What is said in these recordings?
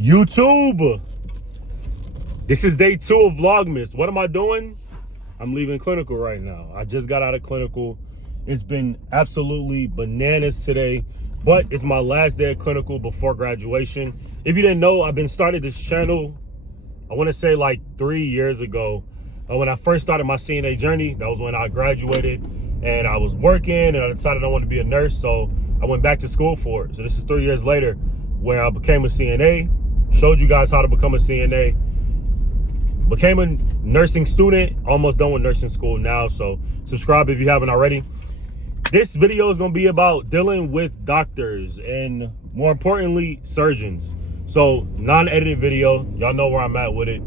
YouTube, this is day 2 of VOGMAS. What am I doing? I'm leaving clinical right now. I just got out of clinical. It's been absolutely bananas today, but it's my last day of clinical before graduation. If you didn't know, I've been started this channel, I want to say like 3 years ago. When I first started my CNA journey, that was when I graduated and I was working and I decided I wanted to be a nurse. So I went back to school for it. So this is 3 years later where I became a CNA, showed you guys how to become a CNA, became a nursing student, almost done with nursing school now. So subscribe if you haven't already. This video is going to be about dealing with doctors and more importantly, surgeons. So non-edited video, y'all know where I'm at with it.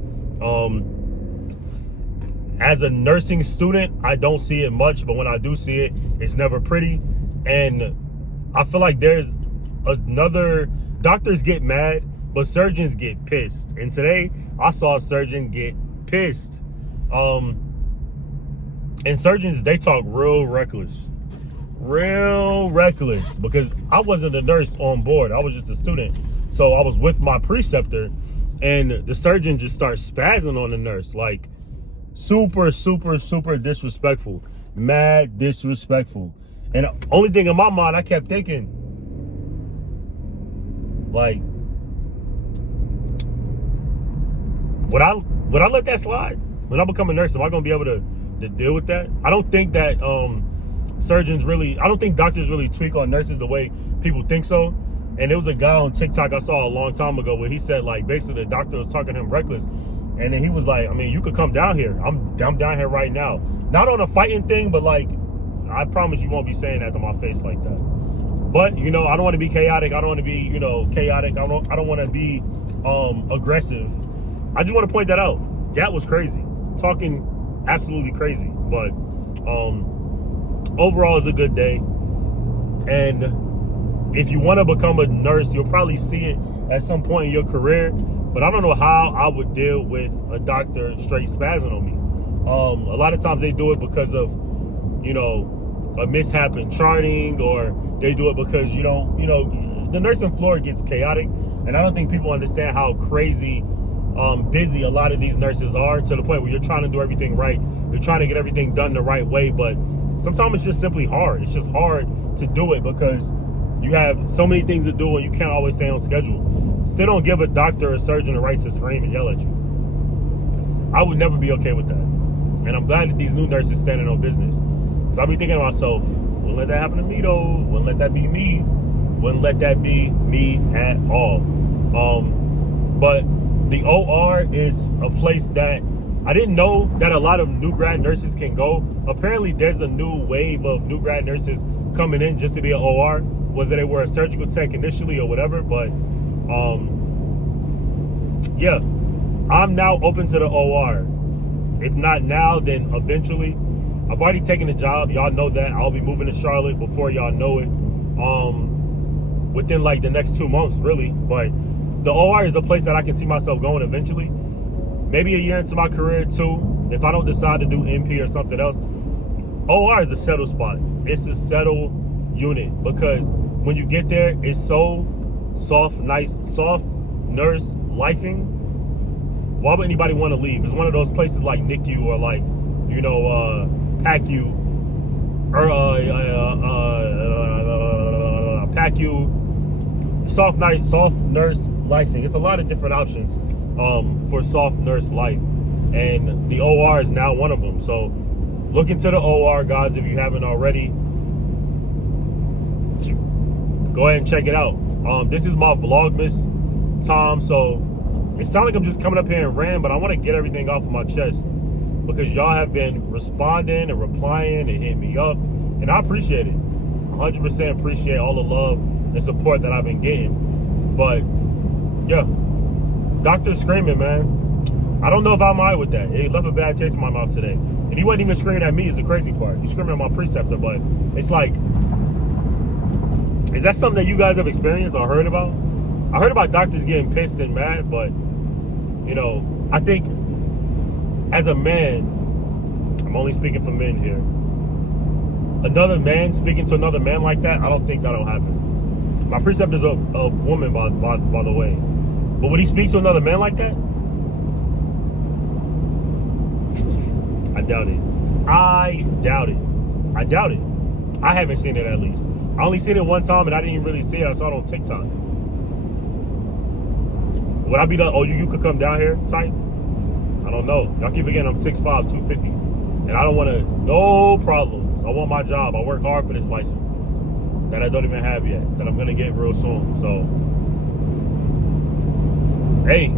As a nursing student, I don't see it much, but when I do see it, it's never pretty. And I feel like there's another, doctors get mad, but surgeons get pissed. And today I saw a surgeon get pissed. And surgeons, they talk real reckless because I wasn't a nurse on board. I was just a student. So I was with my preceptor and the surgeon just starts spazzing on the nurse, like super disrespectful, mad disrespectful. And the only thing in my mind, I kept thinking, like, would I let that slide? When I become a nurse, am I gonna be able to deal with that? I don't think that surgeons really, I don't think doctors really tweak on nurses the way people think so. And there was a guy on TikTok I saw a long time ago where he said, like, basically the doctor was talking to him reckless. And then he was like, I mean, you could come down here. I'm down here right now. Not on a fighting thing, but like, I promise you won't be saying that to my face like that. But, you know, I don't want to be chaotic. I don't want to be, you know, chaotic. I don't want to be aggressive. I just want to point that out. That was crazy. Talking absolutely crazy. But overall, it's a good day. And if you want to become a nurse, you'll probably see it at some point in your career. But I don't know how I would deal with a doctor straight spazzing on me. A lot of times they do it because of, you know, a mishap in charting, or they do it because, you know, the nursing floor gets chaotic. And I don't think people understand how crazy busy a lot of these nurses are, to the point where you're trying to do everything right. You're trying to get everything done the right way. But sometimes it's just simply hard. It's just hard to do it because you have so many things to do and you can't always stay on schedule. Still don't give a doctor or surgeon the right to scream and yell at you. I would never be okay with that. And I'm glad that these new nurses standing on business. Because I'll be thinking to myself, wouldn't let that happen to me though. Wouldn't let that be me. Wouldn't let that be me at all. But the OR is a place that I didn't know that a lot of new grad nurses can go. Apparently there's a new wave of new grad nurses coming in just to be an OR, whether they were a surgical tech initially or whatever. But yeah, I'm now open to the OR. If not now, then eventually. I've already taken the job. Y'all know that. I'll be moving to Charlotte before y'all know it. Within like the next 2 months, really. But the OR is a place that I can see myself going eventually. Maybe a year into my career too, if I don't decide to do NP or something else. OR is a settle spot. It's a settle unit because when you get there, it's so soft, nice, soft nurse lifing. Why would anybody want to leave? It's one of those places like NICU or like, you know, PACU or PACU. Soft nurse lifing. It's a lot of different options for soft nurse life, and the OR is now one of them. So look into the OR, guys, if you haven't already. Go ahead and check it out. This is my Vlogmas time, so it sounds like I'm just coming up here and ranting, but I want to get everything off of my chest because y'all have been responding and replying and hitting me up, and I appreciate it. 100% appreciate all the love and support that I've been getting. But yeah, doctor's screaming, man. I don't know if I'm all right with that. It left a bad taste in my mouth today. And he wasn't even screaming at me, is the crazy part. He's screaming at my preceptor, but it's like, is that something that you guys have experienced or heard about? I heard about doctors getting pissed and mad, but, you know, I think as a man, I'm only speaking for men here, another man speaking to another man like that, I don't think that'll happen. My preceptor's a woman, by the way. But would he speak to another man like that? I doubt it. I doubt it. I doubt it. I haven't seen it, at least. I only seen it one time, and I didn't even really see it. I saw it on TikTok. Would I be the, oh, you could come down here type? I don't know. Y'all keep forgetting I'm 6'5", 250. And I don't want to, no problems. I want my job. I work hard for this license that I don't even have yet, that I'm going to get real soon. So, hey.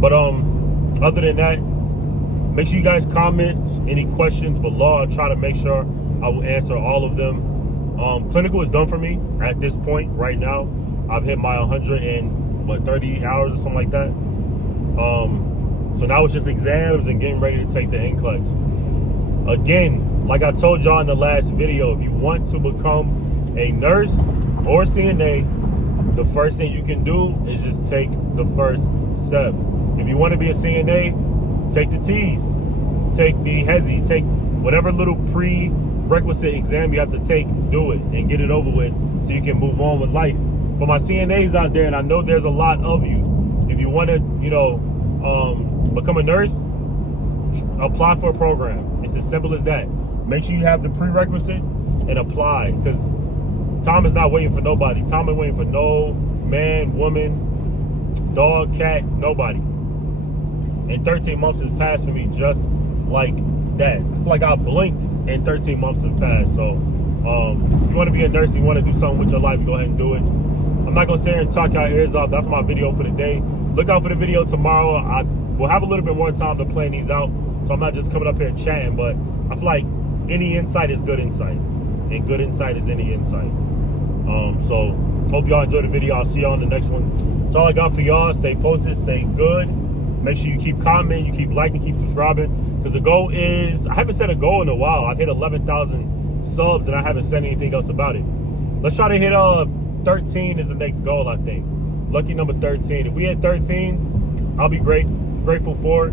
But other than that, make sure you guys comment any questions below. I'll try to make sure I will answer all of them. Clinical is done for me at this point right now. I've hit my 130 hours or something like that. So now it's just exams and getting ready to take the NCLEX. Again, like I told y'all in the last video, if you want to become a nurse or CNA, the first thing you can do is just take the first step. If you want to be a CNA, take the T's, take the HESI, take whatever little prerequisite exam you have to take, do it and get it over with so you can move on with life. For my CNAs out there, and I know there's a lot of you, if you want to, become a nurse, apply for a program. It's as simple as that. Make sure you have the prerequisites and apply, because time is not waiting for nobody. Time is waiting for no man, woman, dog, cat, nobody. And 13 months has passed for me just like that. I feel like I blinked and 13 months have passed. So if you want to be a nurse, you want to do something with your life, go ahead and do it. I'm not going to sit here and talk y'all ears off. That's my video for the day. Look out for the video tomorrow. I will have a little bit more time to plan these out, so I'm not just coming up here chatting, but I feel like any insight is good insight, and good insight is any insight. So hope y'all enjoyed the video. I'll see y'all on the next one. That's all I got for y'all. Stay posted, stay good. Make sure you keep commenting, you keep liking, keep subscribing, because the goal is, I haven't set a goal in a while. I've hit 11,000 subs and I haven't said anything else about it. Let's try to hit 13 is the next goal, I think. Lucky number 13. If we hit 13, I'll be grateful for it.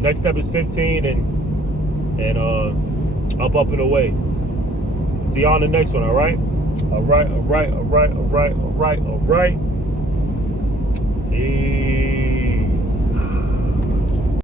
Next step is 15 and up and away. See y'all on the next one, all right? All right. Peace.